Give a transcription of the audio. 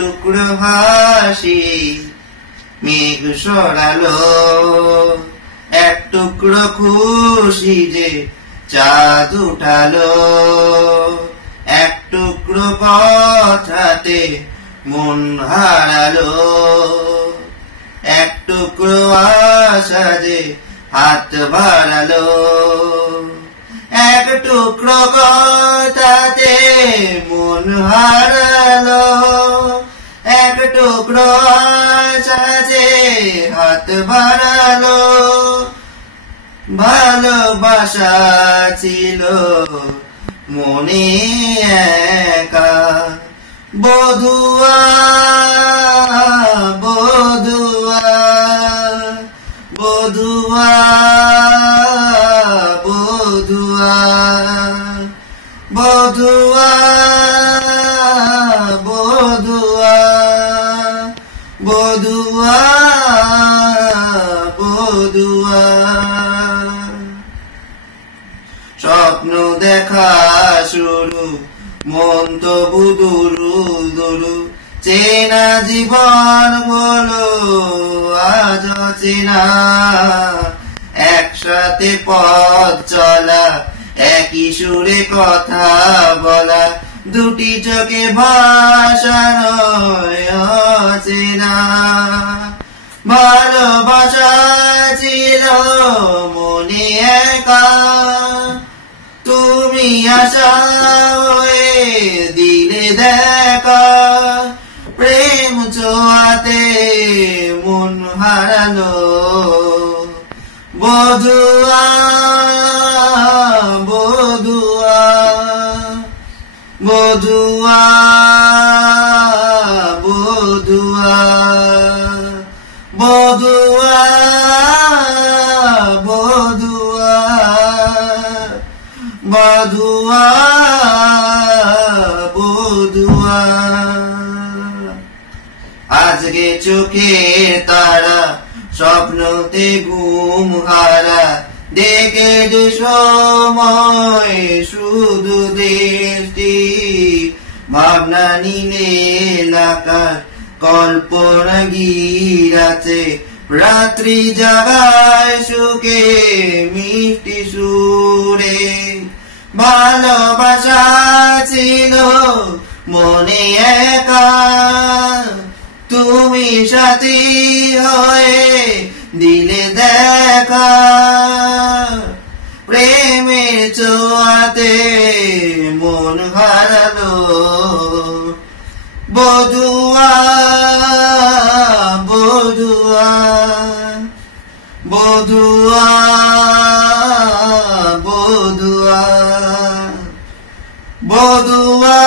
টুকরো হাসি মেঘ সরালো, এক টুকরো খুশি যে চাঁদ উঠালো, এক টুকরো কথাতে মন হারালো, এক টুকরো আশা যে হাত বাড়ালো, এক টুকরো কথাতে মন হারালো, এক টুকরো আশা যে হাত বাড়ালো। ভালোবাসা ছিল মনে একা, বধুয়া বধুয়া বধুয়া বধুয়া বধুয়া বধুয়া বধুয়া বধুয়া। স্বপ্ন দেখা শুরু, মন তবু দুরু দুরু, চেনা জীবন হলো আজ চেনা, একসাথে পথ চলা, একই সুরে কথা বলা, দুটি চোখে ভাষা নয় অচেনা। ভালোবাসা ছিল মনে একা, তুমি আশা হয়ে দিলে দেখা, প্রেম ছোঁয়াতে মন হারালো, বধুয়া বধুয়া বধুয়া বধুয়া বধুয়া বধুয়া বধুয়া বধুয়া। আজকে চোখে তারা, স্বপ্নতে ঘুম হারা, দেখে যে সময় শুধু দৃষ্টি, ভাবনা নীলে আকাশ, কল্পনা গিরাছে, রাত্রি জাগায় সুখে মিষ্টি সুরে। ভালোবাসা ছিল মনে একা, তুমি সাথী হয়ে দিলে দেখা, প্রেমের ছোঁয়াতে মন হারালো, বধুয়া বধুয়া বধুয়া বধুয়া বধুয়া